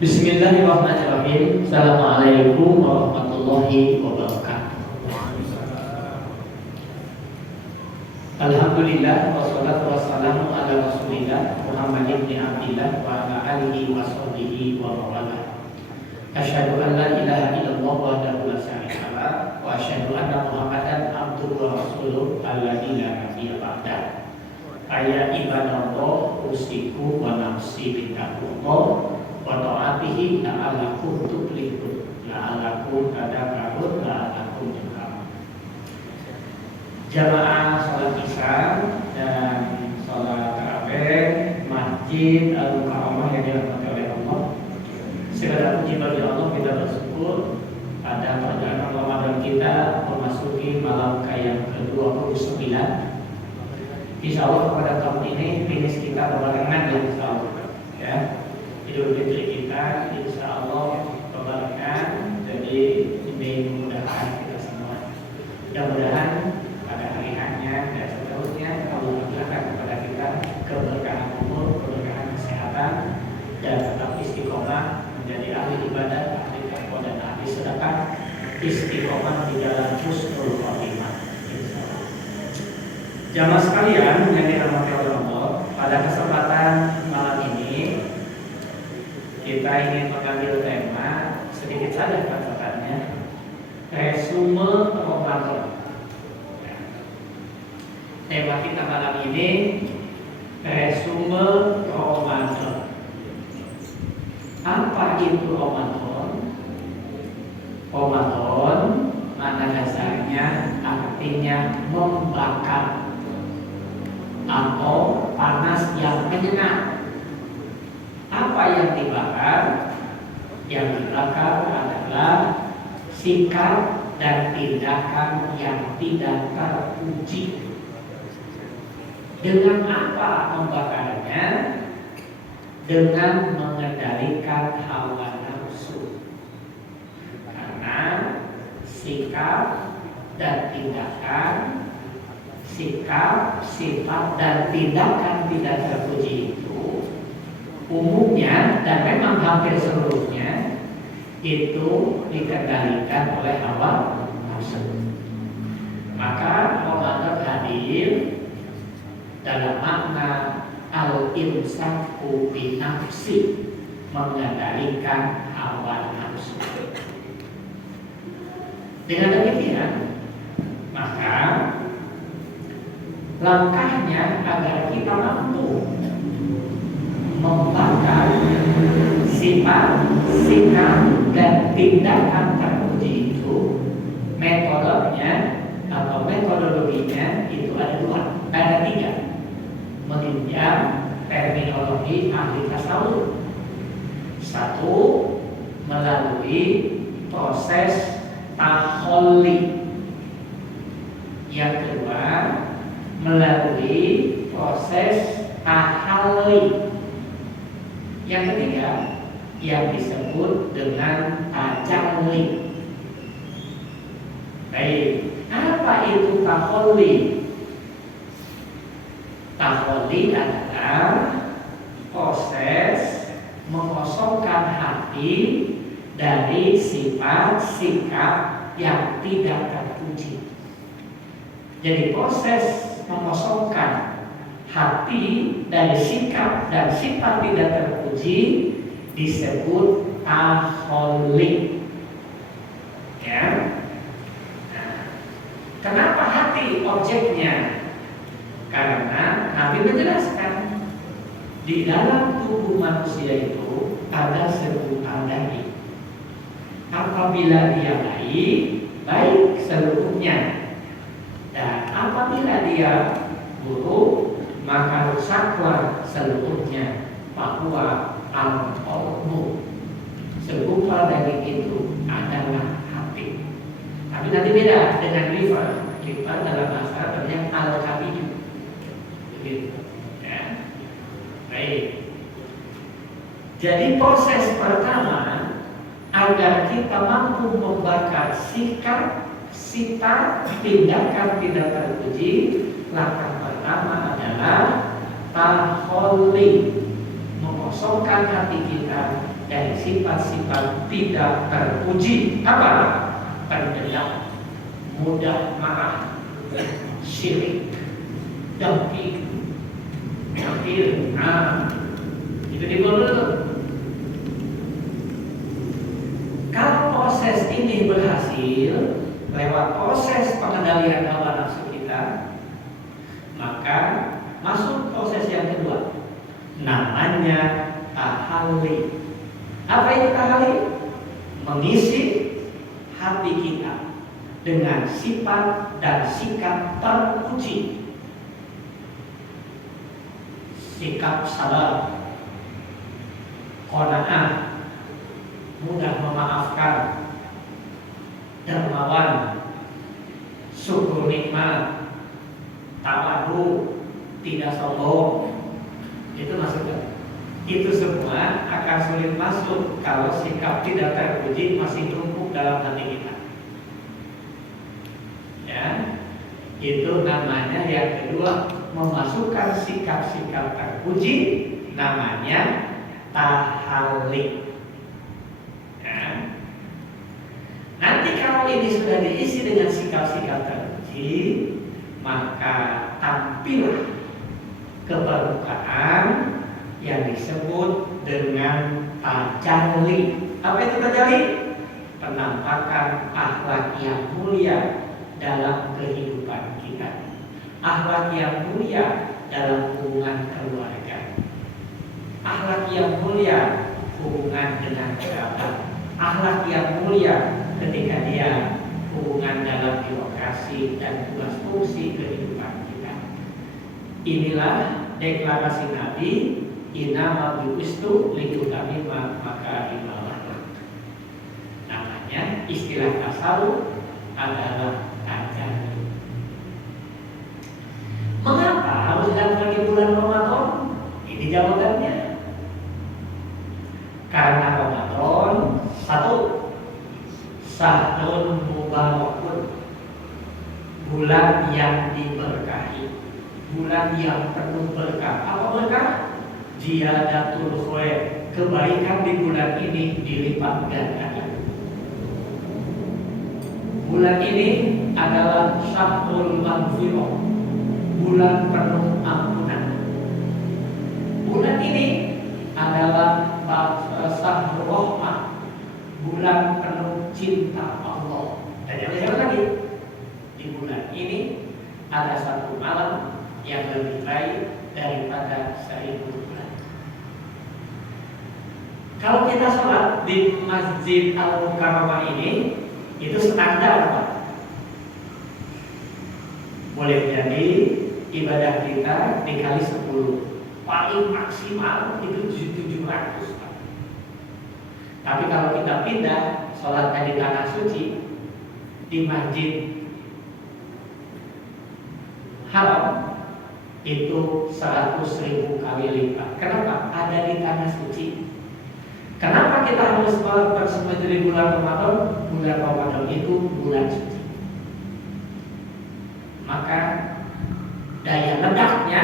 Bismillahirrahmanirrahim. Assalamualaikum warahmatullahi wabarakatuh. Alhamdulillah wassalatu wassalamu ala Rasulillah Muhammad ibn Abdillah wa ala alihi wa sahbihi wa mawalah. Asyhadu an la ilaha illallah wahdahu la syarika lah wa asyhadu anna Muhammadan abduhu wa rasuluh alladzi la nabiyya ba'dah. Ayat ibadallah usiku wa nafsi bittaqwa wa ta'atihi la'allakum tuflihun la'allakum tadakkarun la'allakum turhamun. Jamaah salat Isya dan salat tarawih Masjid Al-Mukarramah yang dirahmati oleh Allah. Segala puji bagi Allah, kita bersyukur pada perjalanan Ramadan kita memasuki malam yang ke-29. Insya Allah pada tahun ini finish kita berbarengan ya, insya Allah ya. Idul Fitri kita insya Allah berbarengan. Jadi ini mudah-mudahan kita semua, mudah-mudahan pada hari hanya dan seterusnya Allah berikan kepada kita keberkahan umur, keberkahan kesehatan, dan tetap istiqomah menjadi ahli ibadah, ahli takwa dan ahli sedekah, istiqomah di jalan husnul khotimah. Jamaah sekalian yang dirahmati oleh Allah, pada kesempatan malam ini kita ingin mengambil tema sedikit saja catatannya, resume Ramadan. Tema kita malam ini resume Ramadan. Apa itu Ramadan? Ramadan mana dasarnya artinya membakar atau panas yang menyengat. Apa yang dibakar? Yang dibakar adalah sikap dan tindakan yang tidak terpuji. Dengan apa membakarnya? Dengan mengendalikan hawa nafsu. Karena sikap dan tindakan, sikap, sifat dan tindakan tidak terpuji itu umumnya dan memang hampir seluruhnya itu dikendalikan oleh hawa nafsu. Maka Ramadan hadir dalam makna al-imsaku bi nafsi, mengendalikan hawa nafsu. Dengan demikian, maka langkahnya agar kita mampu membakar sifat, sikap, dan tindakan terpuji itu, metodenya atau metodologinya itu ada tiga. Meninjau terminologi ahli tasawuf. Satu, melalui proses takholli. Yang kedua, melalui proses tahalli. Yang ketiga, yang disebut dengan tajalli. Baik, apa itu tahalli? Tahalli adalah proses mengosongkan hati dari sifat sikap yang tidak terpuji. Jadi proses mengosongkan hati dari sikap dan sifat tidak terpuji disebut tahalli. Ya. Nah, kenapa hati objeknya? Karena Nabi menjelaskan di dalam tubuh manusia itu ada sebutan daging. Apabila dia baik seluruhnya, dan apabila dia buruk, maka rusaklah seluruhnya. Bahwa al-qalbu, segumpal daging itu adalah hati. Tapi nanti beda dengan liver. Liver dalam bahasa Arabnya al-kabidu. Begitu. Ya. Baik. Jadi proses pertama agar kita mampu membakar sikap, sifat, tindakan tidak terpuji, langkah pertama adalah taholli, mengosongkan hati kita dari sifat-sifat tidak terpuji. Apa? Pendendam, mudah marah, syirik, dengki, kafir. Itu dibunuh dulu. Kalau proses ini berhasil lewat proses pengendalian hawa nafsu kita, maka masuk proses yang kedua, namanya tahalli. Apa itu tahalli? Mengisi hati kita dengan sifat dan sikap terpuji. Sikap sabar, qanaah, mudah memaafkan, dermawan, syukur nikmat, tawadu, tidak sombong. Itu maksudnya. Itu semua akan sulit masuk kalau sikap tidak terpuji masih tumpuk dalam hati kita. Ya, itu namanya yang kedua, memasukkan sikap-sikap terpuji, namanya tahalli. Ya. Nanti kalau ini sudah diisi dengan sikap-sikap terpuji, maka tampillah ke permukaan yang disebut dengan tajalli. Apa itu tajalli? Penampakan akhlak yang mulia dalam kehidupan kita. Akhlak yang mulia dalam hubungan keluarga. Akhlak yang mulia hubungan dengan kerabat. Akhlak yang mulia ketika dia hubungan dalam birokrasi dan tugas fungsi kehidupan kita. Inilah deklarasi Nabi, inna biustu litutamima makarimul akhlak. Namanya istilah tasawuf adalah tajalli. Mengapa harus dilakukan di bulan Ramadan? Ini jawabannya. Karena Ramadan satu, syahrul mubarakun, bulan yang diberkahi, bulan yang penuh berkah. Apa berkah? Ziyadatul khair, kebaikan di bulan ini dilipat gandakan. Bulan ini adalah syahrul maghfirah, bulan penuh ampunan. Bulan ini adalah syahrul rahmah, bulan penuh cinta Allah. Dan yang lain lagi, di bulan ini ada satu malam yang lebih baik daripada 1000 bulan. Kalau kita sholat di Masjid Al-Mukarramah ini, itu standar, Pak. Boleh jadi ibadah kita dikali 10, paling maksimal itu 700, Pak. Tapi kalau kita pindah sholatnya di tanah suci, di Masjid Haram, itu 100.000 kali lipat. Kenapa? Ada di tanah suci. Kenapa kita harus melakukan semua itu di bulan Ramadan? Bulan Ramadan itu bulan suci. Maka daya ledaknya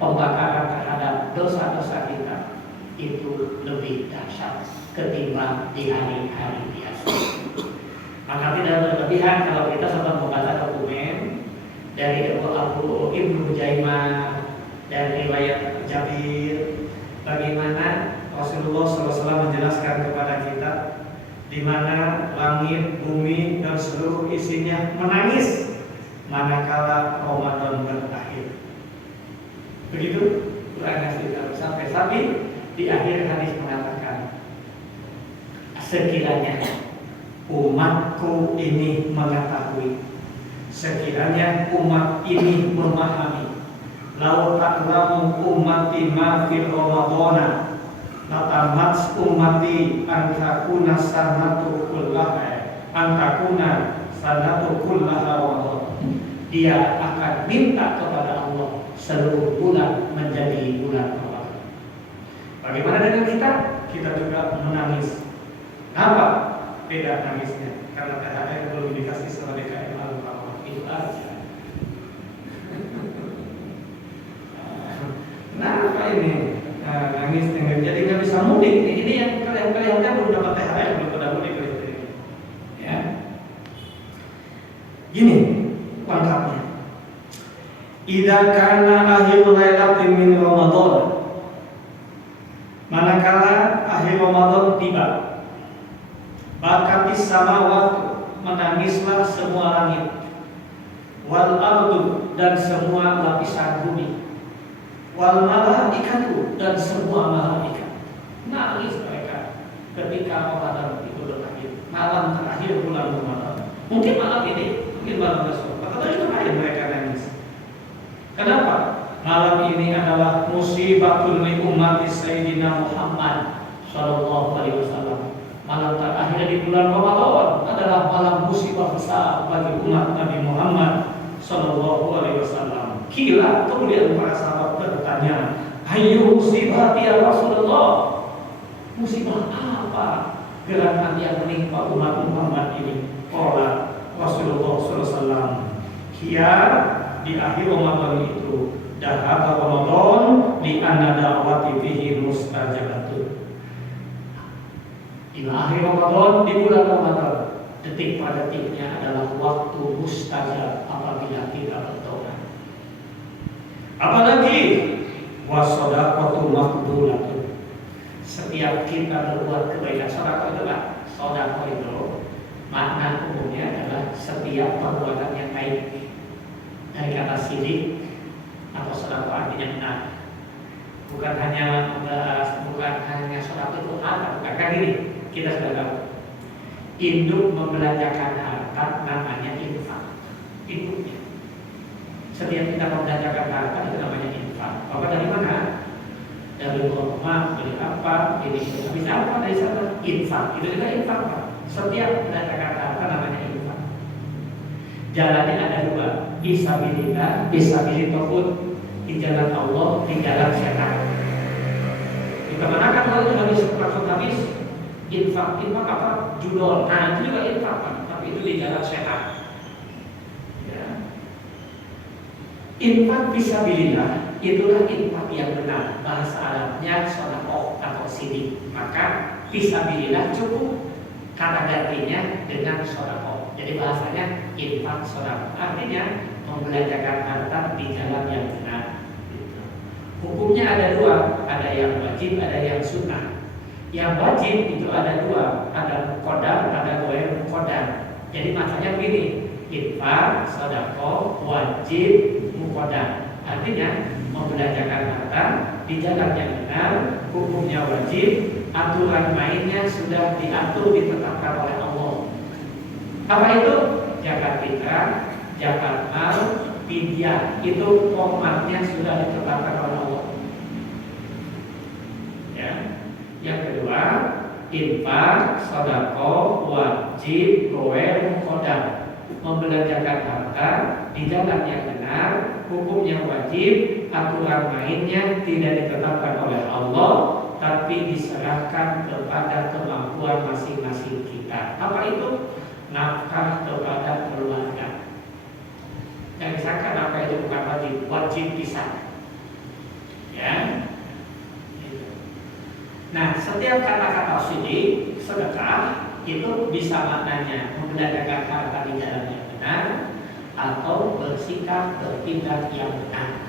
pembakaran terhadap dosa-dosa kita itu lebih dahsyat ketimbang di hari-hari biasa. Maka tidak berlebihan kalau kita sedang membaca dokumen dari Abu Ibnu Jaimah, dari riwayat Jabir, bagaimana Rasulullah SAW menjelaskan kepada kita di mana langit, bumi dan seluruh isinya menangis manakala Ramadan berakhir. Begitu Quran kita sampai di akhir hadis mengatakan, sekiranya umatku ini mengetahui, sekiranya umat ini memahami, lau ta'lamu ummati ma fi Ramadana latamat ummati antakuna sanatu kullaha Ramadan. Dia akan minta kepada Allah seluruh bulan menjadi bulan Ramadan. Bagaimana dengan kita? Kita juga menangis. Kenapa? Tidak nangisnya karena THR belum dikasih sama DKM Al-Fatihah. Itu aja. Kenapa ini? Nangis jadi nggak bisa mudik. Ini yang kelihatan yang kelihatannya belum dapat THR, belum pada mudik ini. Ya. Gini lengkapnya. Idza kana akhir lailatin min Ramadan, manakala akhir Ramadan tiba, bakatis samawati, menangislah semua langit, wal ardu, dan semua lapisan bumi, wal malaikatu, dan semua malaikat. Nangis mereka ketika Ramadan itu berakhir, malam terakhir bulan Ramadan. Mungkin malam ini, mungkin malam besok, atau itu terakhir mereka nangis. Kenapa? Malam ini adalah musibatul li ummati Sayyidina Muhammad sallallahu alaihi wasallam. Malam terakhir di bulan Ramadan adalah malam musibah besar bagi umat Nabi Muhammad sallallahu alaihi wasallam. Kila kemudian para sahabat bertanya, "Ayu musibah ya Rasulullah?" Musibah apa gerakan yang menimpa umat Muhammad ini? Qala Rasulullah sallallahu alaihi wasallam, "Hiya di akhir Ramadan itu, dahaba Ramadan di anna da'wati fihi mustajabatun." Di akhir Ramadan, di bulan Ramadan, detik pada detiknya adalah waktu mustajab apabila kita bertobat. Apalagi wasodaqatu maqbulatun. Setiap kita berbuat kebaikan, sedekah itu kan, sedekah itu makna umumnya adalah setiap perbuatan yang baik. Dari kata sidik atau sedekah artinya benar. Bukan hanya membahas, bukan hanya sedekah itu harta, bukan kan gini. Kita sudah tahu induk membelanjakan harta namanya infak. Induknya setiap kita membelanjakan harta itu namanya infak. Bapak dari mana? Dari rumah, beli apa, ini habis apa dari sana? Infak. Itu juga infak Pak. Setiap membelanjakan harta namanya infak. Jalannya ada dua, fisabilillah, fisabilitauhid, di jalan Allah, di jalan setan. Dikemanakan kalau itu habis langsung habis? Infak apa? Judul. Nah itu juga infak kan, tapi itu di jalan sehat. Ya. Infak fisabilillah itulah infak yang benar. Bahasa Arabnya sedekah atau sidik. Maka fisabilillah cukup kata gantinya dengan sedekah. Jadi bahasanya infak sedekah. Artinya membelanjakan harta di jalan yang benar. Hukumnya ada dua, ada yang wajib, ada yang sunnah. Yang wajib itu ada dua, ada qadar, ada ghair qadar. Jadi maknanya begini, infak, sedekah, wajib, muqaddar. Artinya membelanjakan harta di jalan yang benar, hukumnya wajib, aturan mainnya sudah diatur, ditetapkan oleh Allah. Apa itu? Zakat fitrah, zakat mal, fidyah, itu formatnya sudah ditetapkan oleh Allah. Ya. Yang kedua, infak, sedekah, wajib, ghair qadar. Membelanjakan harta di jalan yang benar, hukumnya wajib, aturan mainnya tidak ditetapkan oleh Allah, tapi diserahkan kepada kemampuan masing-masing kita. Apa itu? Nafkah kepada keluarga. Yang disangka nafkah itu bukan wajib, wajib bisa. Ya. Nah, setiap kata-kata sidik, sedekah itu bisa maknanya membelanjakan harta di jalan yang benar atau bersikap bertindak yang benar.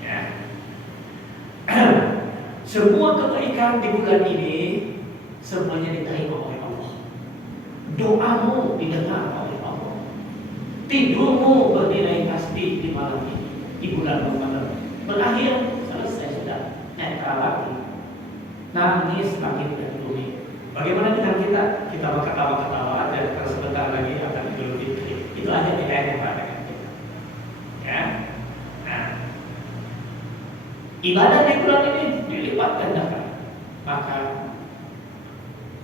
Ya. Semua kebaikan di bulan ini semuanya diterima oleh Allah. Doamu didengar oleh Allah. Tidurmu bernilai pasti di malam ini, di bulan Ramadan. Berakhir, selesai sudah, netral lagi. Nangis lagi dari bumi. Bagaimana dengan kita? Kita ketawa-ketawa aja, terus sebentar lagi akan Idul Fitri. Itu aja bedanya Pak dengan kita. Ya. Nah, ibadah di bulan ini dilipat gandakan. Maka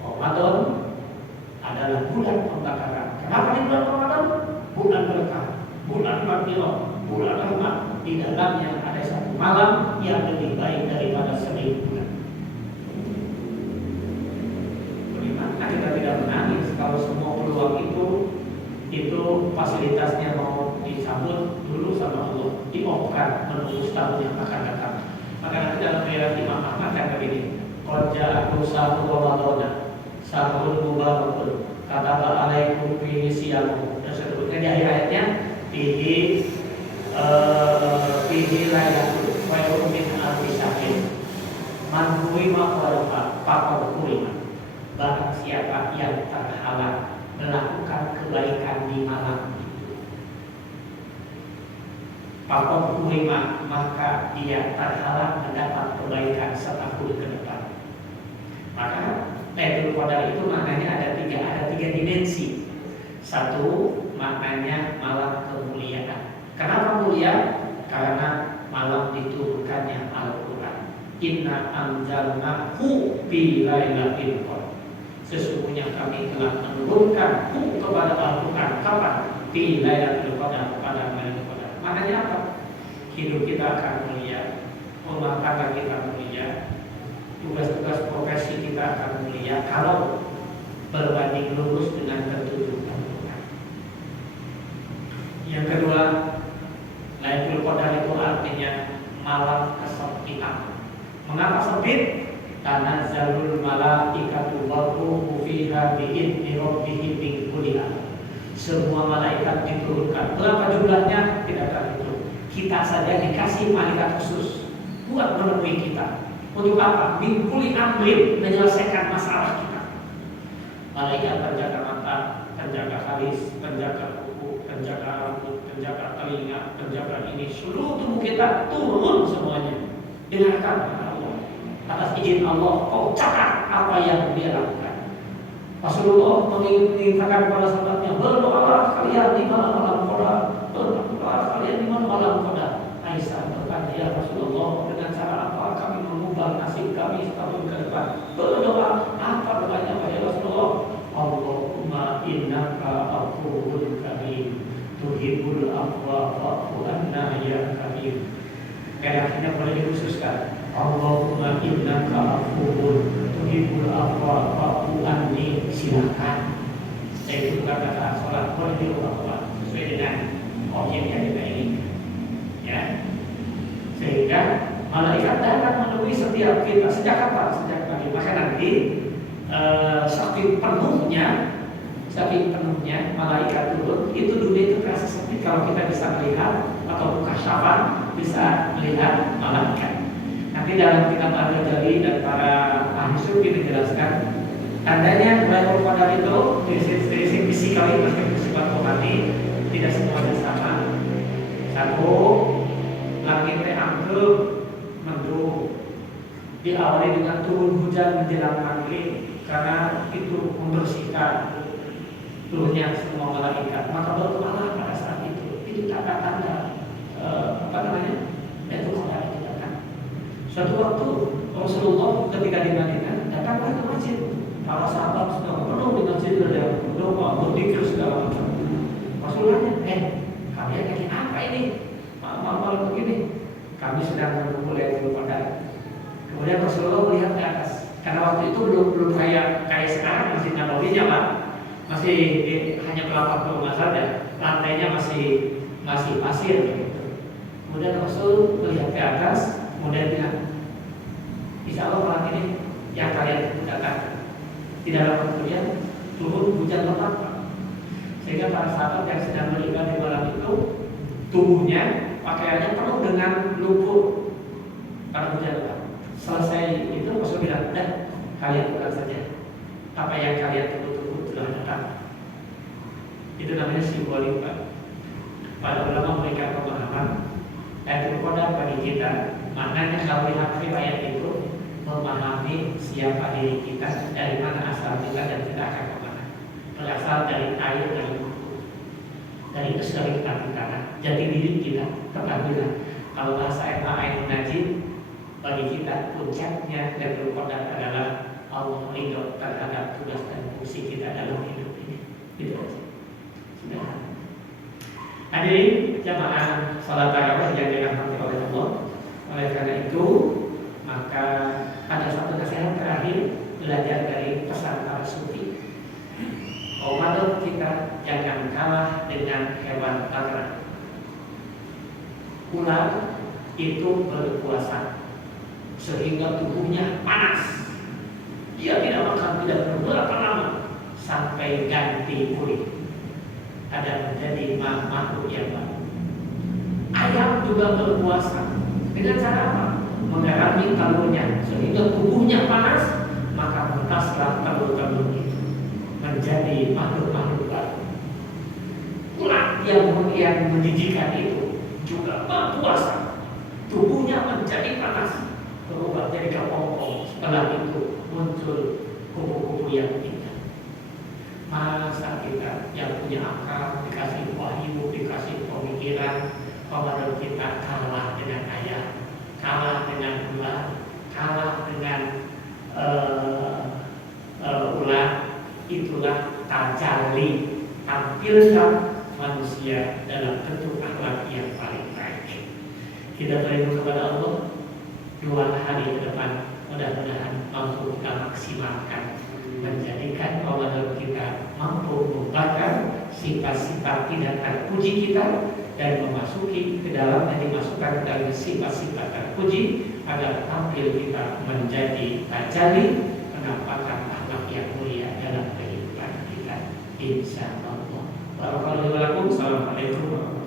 Ramadan adalah bulan pembakaran. Kenapa di bulan Ramadan? Bulan berkah, bulan maghfirah, bulan rahmat. Di dalamnya ada satu malam yang lebih baik daripada 1000 bulan. Bagaimana kita tidak menangis kalau semua peluang itu fasilitasnya mau dicabut dulu sama Allah, dioperkan menunggu setahun yang akan datang. Maka nanti dalam riwayat Imam Ahmad yang begini, qad ja'akum syahrul Ramadan syahrul mubarakun kataba alaikum fihi siyamu dan seterusnya. Di akhir ayatnya fihi lailatul khairun min alfi syahrin man huwima qarafa faqad huwima. Barang siapa yang terhalang melakukan kebaikan di malam itu, faqad huwima, maka dia terhalang mendapat kebaikan setahun ke depan. Maka Lailatul Qadar itu maknanya ada tiga dimensi. Satu, maknanya malam kemuliaan. Kenapa mulia? Karena malam diturunkannya Al-Quran. Inna anzalnahu fi lailatul qadar. Sesungguhnya kami telah menurunkan kepada Al-Quran kapan? Fi lailatul qadar, pada Lailatul Qadar. Maknanya apa? Hidup kita akan mulia, rumah tangga kita mulia, tugas-tugas profesi kita akan mulia kalau berbanding lurus dengan petunjuk Al-Quran. Yang kedua, Lailatul Qadar itu artinya malam kesempitan. Mengapa sempit? Tanazzalul malaikatu wa ruhu fiha bi'izni rabbihim min kulli amr. Semua malaikat diturunkan. Berapa jumlahnya? Tidak terhitung. Kita saja dikasih malaikat khusus buat menemui kita. Untuk apa? Min kulli amrin, menyelesaikan masalah kita. Malaikat penjaga mata, penjaga halis, penjaga kuku, penjaga rambut, penjaga telinga, penjaga ini, seluruh tubuh kita turun semuanya. Dengarkan Allah. Atas izin Allah, kau catat apa yang dia lakukan. Rasulullah mengingatkan kepada sahabatnya, berdoalah kalian di malam Qadar, berdoalah kalian di malam Qadar. Aisyah berkata, ya Rasulullah, dengan cara apa kami mengubah nasib kami setahun ke depan? Berdoa, apa doanya wahai Rasulullah? Allahumma innaka afuwwun karim, tuhibbul afwa fa'fu anna ya karim. Akhirnya boleh dikhususkan. Allahumma innaka afuwwun tuhibbul afwa fa'fu anni, silakan. Saya itu bukan kata sholat, boleh diubah sesuai dengan objek yang kita inginkan. Ya, sehingga malaikat datang menemui setiap kita sejak kapan? Sejak pagi. Maka nanti saking penuhnya malaikat turun, itu dunia itu terasa sempit kalau kita bisa melihat atau buka syafan bisa melihat malaikat. Nanti dalam kitab Al-Ghazali dan para ahli sufi menjelaskan tandanya Lailatul Qadar itu dari sisi fisikal itu bersifat rohani, tidak semuanya sama. Satu, langitnya angker, mendung, diawali dengan turun hujan menjelang maghrib karena itu membersihkan turunnya semua malaikat. Maka berdoalah pada saat itu. Itu tanda-tanda Lailatul Qadar itu datang. Suatu waktu Rasulullah ketika di Madinah datanglah ke masjid. Para sahabat sedang penuh di masjid, berdoa, berzikir segala macam. Rasulullah kalian lagi apa ini? Malam-malam begini. Kami sedang menunggu Lailatul Qadar. Kemudian Rasulullah melihat ke atas. Karena waktu itu belum kayak sekarang, Masjid Nabawinya Pak. Masih hanya kelapa saja. Lantainya masih pasir gitu. Kemudian Rasul melihat ke atas, kemudian bilang, insya Allah malam ini yang kalian datang. Tidak lama kemudian turun hujan lebat Pak. Sehingga para sahabat yang sedang beribadah di malam itu, tubuhnya, pakaiannya penuh dengan lumpur pada hujan lebat. Selesai itu Rasul bilang, kalian pulang saja. Apa yang kalian tunggu-tunggu telah datang. Itu namanya simbolik Pak. Para ulama memberikan pemahaman Lailatul Qadar bagi kita. Maknanya kalau lihat riwayat itu memahami siapa diri kita, dari mana asal kita, dan kita akan kemana. Berasal dari air dan buku. Dari itu sudah kita tanah. Jadi diri kita ketahuilah. Kalau bahasa Ainun Najib, bagi kita puncaknya Lailatul Qadar adalah Allah ridho terhadap tugas dan fungsi kita dalam hidup ini. Itu aja. Sudah. Hadirin jamaah salat tarawih yang dirahmati oleh Allah. Oleh karena itu, maka ada satu nasihat terakhir belajar dari pesan para sufi. Ramadan kita jangan kalah dengan hewan ternak. Ular itu berpuasa sehingga tubuhnya panas Dia tidak makan tidak beberapa lama sampai ganti kulit, ada menjadi makhluk yang baru. Ayam juga berpuasa dengan cara apa? Mengerami telurnya sehingga tubuhnya panas, maka menetaslah telur-telur itu menjadi makhluk-makhluk baru. Ulat yang menjijikan itu juga berpuasa, tubuhnya menjadi panas, berubah jadi kepompong. Setelah itu muncul kupu-kupu yang indah. Masa kita yang punya akal, dikasih wahyu, dikasih pemikiran, bahwa kita kalah dengan ayam, kalah dengan ulat, kalah dengan ulat. Itulah tajalli, tampilkan manusia dalam bentuk akhlak yang paling baik. Kita berdoa kepada Allah 2 hari ke depan, mudah-mudahan mampu kita maksimalkan, menjadikan bahwa kita mampu membakar sifat-sifat tidak terpuji kita dan memasuki ke dalam dan dimasukkan ke dalam sifat-sifat terpuji agar tampil kita menjadi tajalli penampakan akhlak yang mulia dalam kehidupan kita. Insyaallah. Barakallahu fiikum. Assalamualaikum warahmatullahi wabarakatuh.